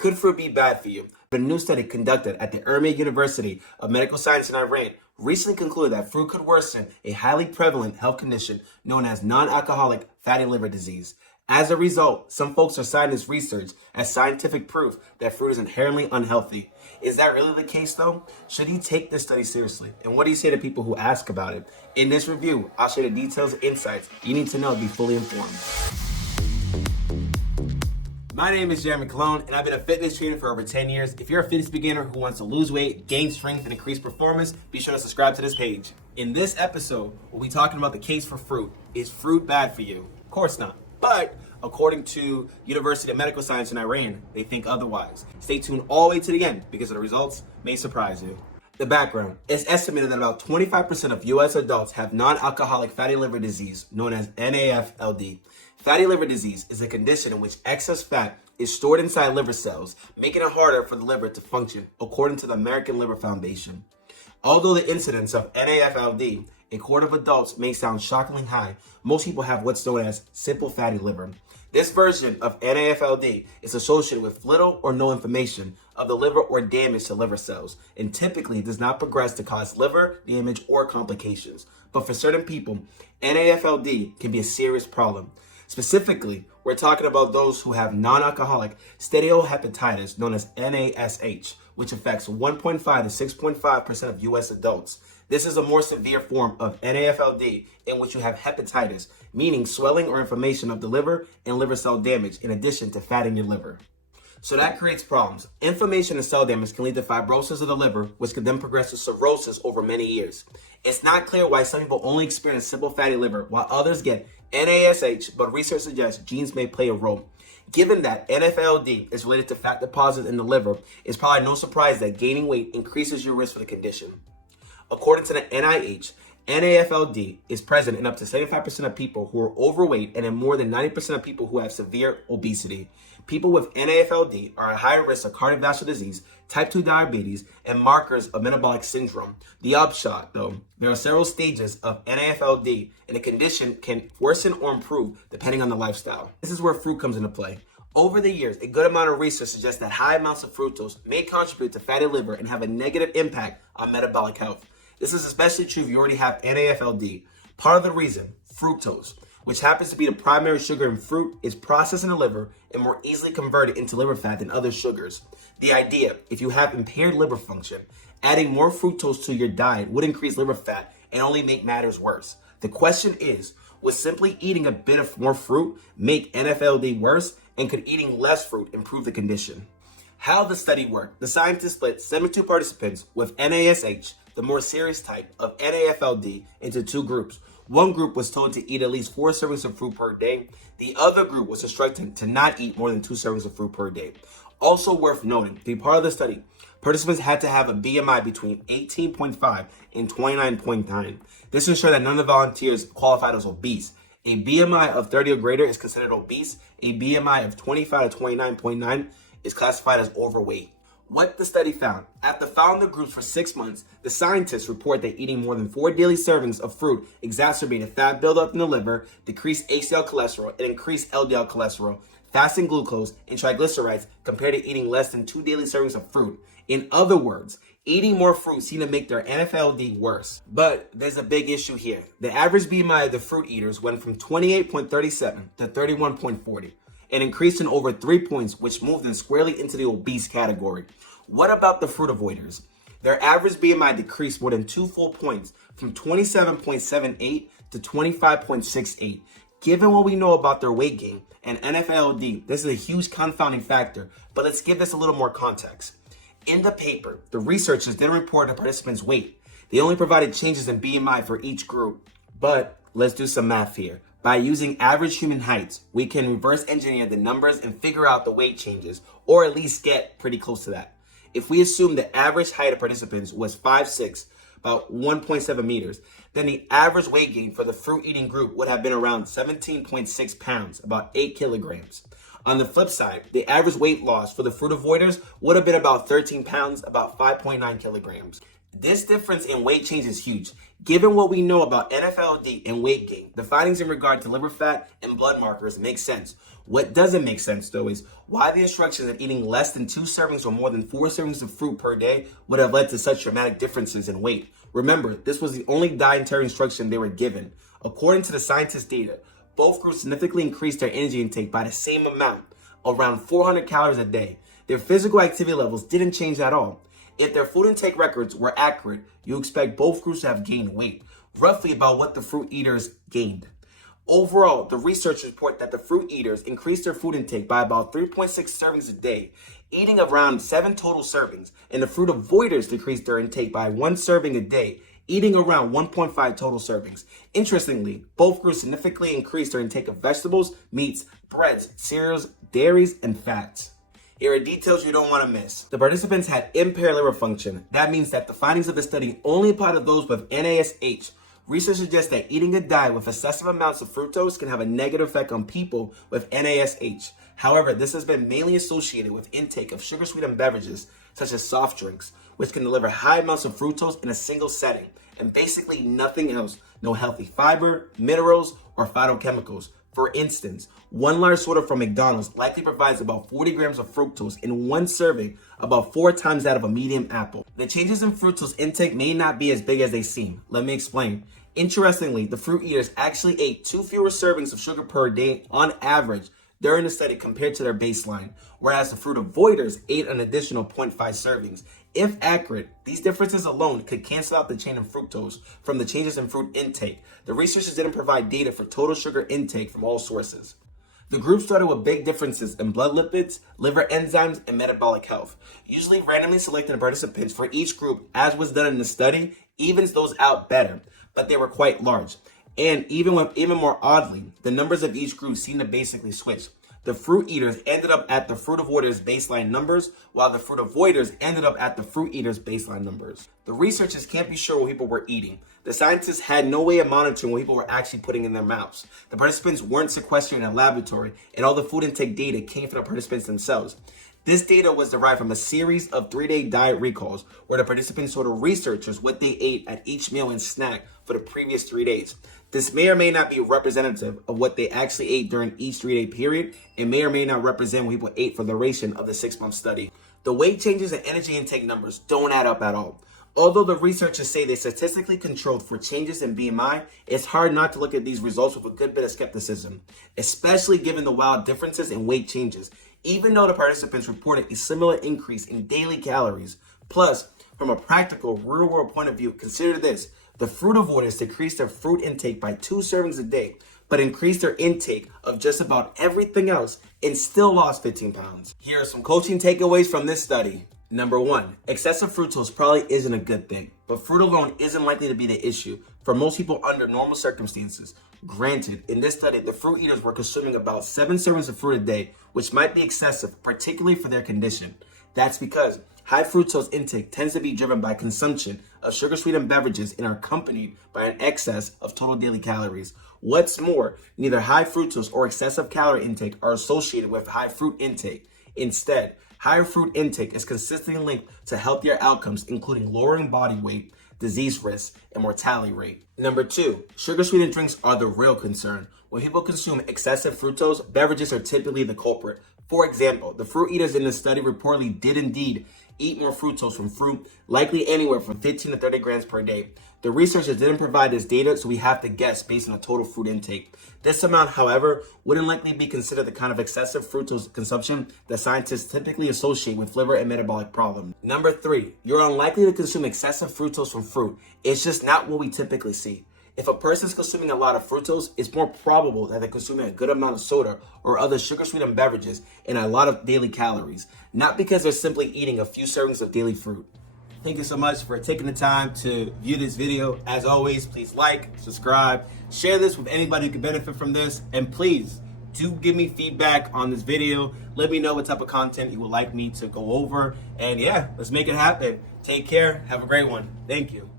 Could fruit be bad for you? A new study conducted at the Irmian University of Medical Science in Iran recently concluded that fruit could worsen a highly prevalent health condition known as non-alcoholic fatty liver disease. As a result, some folks are citing this research as scientific proof that fruit is inherently unhealthy. Is that really the case though? Should you take this study seriously? And what do you say to people who ask about it? In this review, I'll share the details and insights you need to know to be fully informed. My name is Jeremy Cologne, and I've been a fitness trainer for over 10 years. If you're a fitness beginner who wants to lose weight, gain strength, and increase performance, be sure to subscribe to this page. In this episode, we'll be talking about the case for fruit. Is fruit bad for you? Of course not. But according to University of Medical Science in Iran, they think otherwise. Stay tuned all the way to the end because the results may surprise you. The background. It's estimated that about 25% of U.S. adults have non-alcoholic fatty liver disease, known as NAFLD. Fatty liver disease is a condition in which excess fat is stored inside liver cells, making it harder for the liver to function, according to the American Liver Foundation. Although the incidence of NAFLD in a quarter of adults may sound shockingly high, most people have what's known as simple fatty liver. This version of NAFLD is associated with little or no inflammation of the liver or damage to liver cells, and typically does not progress to cause liver damage or complications. But for certain people, NAFLD can be a serious problem. Specifically, we're talking about those who have non-alcoholic steatohepatitis, known as NASH, which affects 1.5 to 6.5% of U.S. adults. This is a more severe form of NAFLD in which you have hepatitis, meaning swelling or inflammation of the liver and liver cell damage, in addition to fat in your liver. So that creates problems. Inflammation and cell damage can lead to fibrosis of the liver, which can then progress to cirrhosis over many years. It's not clear why some people only experience simple fatty liver while others get NASH, but research suggests genes may play a role. Given that NAFLD is related to fat deposits in the liver, it's probably no surprise that gaining weight increases your risk for the condition. According to the NIH, NAFLD is present in up to 75% of people who are overweight and in more than 90% of people who have severe obesity. People with NAFLD are at higher risk of cardiovascular disease, type 2 diabetes, and markers of metabolic syndrome. The upshot, though, there are several stages of NAFLD, and the condition can worsen or improve depending on the lifestyle. This is where fruit comes into play. Over the years, a good amount of research suggests that high amounts of fructose may contribute to fatty liver and have a negative impact on metabolic health. This is especially true if you already have NAFLD. Part of the reason, fructose, which happens to be the primary sugar in fruit, is processed in the liver and more easily converted into liver fat than other sugars. The idea, if you have impaired liver function, adding more fructose to your diet would increase liver fat and only make matters worse. The question is, would simply eating a bit of more fruit make NAFLD worse, and could eating less fruit improve the condition? How the study worked. The scientists split 72 participants with NASH, the more serious type of NAFLD, into two groups. One group was told to eat at least 4 servings of fruit per day. The other group was instructed to not eat more than 2 servings of fruit per day. Also worth noting, to be part of the study, participants had to have a BMI between 18.5 and 29.9. This ensured that none of the volunteers qualified as obese. A BMI of 30 or greater is considered obese. A BMI of 25 to 29.9 is classified as overweight. What the study found. After following the groups for 6 months, the scientists report that eating more than 4 daily servings of fruit exacerbated fat buildup in the liver, decreased HDL cholesterol, and increased LDL cholesterol, fasting glucose, and triglycerides compared to eating less than 2 daily servings of fruit. In other words, eating more fruit seemed to make their NAFLD worse. But there's a big issue here. The average BMI of the fruit eaters went from 28.37 to 31.40. and increased in over 3 points, which moved them squarely into the obese category. What about the fruit avoiders? Their average BMI decreased more than 2 full points, from 27.78 to 25.68. Given what we know about their weight gain and NAFLD, this is a huge confounding factor, but let's give this a little more context. In the paper, the researchers didn't report the participants' weight. They only provided changes in BMI for each group. But let's do some math here. By using average human heights, we can reverse engineer the numbers and figure out the weight changes, or at least get pretty close to that. If we assume the average height of participants was 5'6", about 1.7 meters, then the average weight gain for the fruit-eating group would have been around 17.6 pounds, about 8 kilograms. On the flip side, the average weight loss for the fruit avoiders would have been about 13 pounds, about 5.9 kilograms. This difference in weight change is huge. Given what we know about NAFLD and weight gain, the findings in regard to liver fat and blood markers make sense. What doesn't make sense though is why the instructions of eating less than 2 servings or more than 4 servings of fruit per day would have led to such dramatic differences in weight. Remember, this was the only dietary instruction they were given. According to the scientists' data, both groups significantly increased their energy intake by the same amount, around 400 calories a day. Their physical activity levels didn't change at all. If their food intake records were accurate, you expect both groups to have gained weight, roughly about what the fruit eaters gained. Overall, the research report that the fruit eaters increased their food intake by about 3.6 servings a day, eating around 7 total servings, and the fruit avoiders decreased their intake by 1 serving a day, eating around 1.5 total servings. Interestingly, both groups significantly increased their intake of vegetables, meats, breads, cereals, dairies, and fats. Here are details you don't want to miss. The participants had impaired liver function. That means that the findings of the study only apply to those with NASH. Research suggests that eating a diet with excessive amounts of fructose can have a negative effect on people with NASH. However, this has been mainly associated with intake of sugar-sweetened beverages, such as soft drinks, which can deliver high amounts of fructose in a single setting, and basically nothing else. No healthy fiber, minerals, or phytochemicals. For instance, 1 large soda from McDonald's likely provides about 40 grams of fructose in 1 serving, about 4 times that of a medium apple. The changes in fructose intake may not be as big as they seem. Let me explain. Interestingly, the fruit eaters actually ate 2 fewer servings of sugar per day on average during the study compared to their baseline, whereas the fruit avoiders ate an additional 0.5 servings. If accurate, these differences alone could cancel out the chain of fructose from the changes in fruit intake. The researchers didn't provide data for total sugar intake from all sources. The group started with big differences in blood lipids, liver enzymes, and metabolic health. Usually randomly selected participants for each group, as was done in the study, evens those out better, but they were quite large. And even more oddly, the numbers of each group seemed to basically switch. The fruit eaters ended up at the fruit avoiders' baseline numbers, while the fruit avoiders ended up at the fruit eaters' baseline numbers. The researchers can't be sure what people were eating. The scientists had no way of monitoring what people were actually putting in their mouths. The participants weren't sequestered in a laboratory, and all the food intake data came from the participants themselves. This data was derived from a series of 3-day diet recalls where the participants told the researchers what they ate at each meal and snack for the previous 3 days. This may or may not be representative of what they actually ate during each 3-day period and may or may not represent what people ate for the duration of the 6-month study. The weight changes and energy intake numbers don't add up at all. Although the researchers say they statistically controlled for changes in BMI, it's hard not to look at these results with a good bit of skepticism, especially given the wild differences in weight changes, even though the participants reported a similar increase in daily calories. Plus, from a practical, real-world point of view, consider this. The fruit avoiders decreased their fruit intake by 2 servings a day, but increased their intake of just about everything else and still lost 15 pounds. Here are some coaching takeaways from this study. Number 1, excessive fructose probably isn't a good thing, but fruit alone isn't likely to be the issue for most people under normal circumstances. Granted, in this study, the fruit eaters were consuming about 7 servings of fruit a day, which might be excessive, particularly for their condition. That's because high fructose intake tends to be driven by consumption of sugar-sweetened beverages and are accompanied by an excess of total daily calories. What's more, neither high fructose or excessive calorie intake are associated with high fruit intake. Instead, higher fruit intake is consistently linked to healthier outcomes, including lowering body weight, disease risk, and mortality rate. Number 2, sugar-sweetened drinks are the real concern. When people consume excessive fructose, beverages are typically the culprit. For example, the fruit eaters in the study reportedly did indeed eat more fructose from fruit, likely anywhere from 15 to 30 grams per day. The researchers didn't provide this data, so we have to guess based on the total fruit intake. This amount, however, wouldn't likely be considered the kind of excessive fructose consumption that scientists typically associate with liver and metabolic problems. Number 3, you're unlikely to consume excessive fructose from fruit. It's just not what we typically see. If a person's consuming a lot of fructose, it's more probable that they're consuming a good amount of soda or other sugar-sweetened beverages and a lot of daily calories, not because they're simply eating a few servings of daily fruit. Thank you so much for taking the time to view this video. As always, please like, subscribe, share this with anybody who could benefit from this, and please do give me feedback on this video. Let me know what type of content you would like me to go over, and yeah, let's make it happen. Take care. Have a great one. Thank you.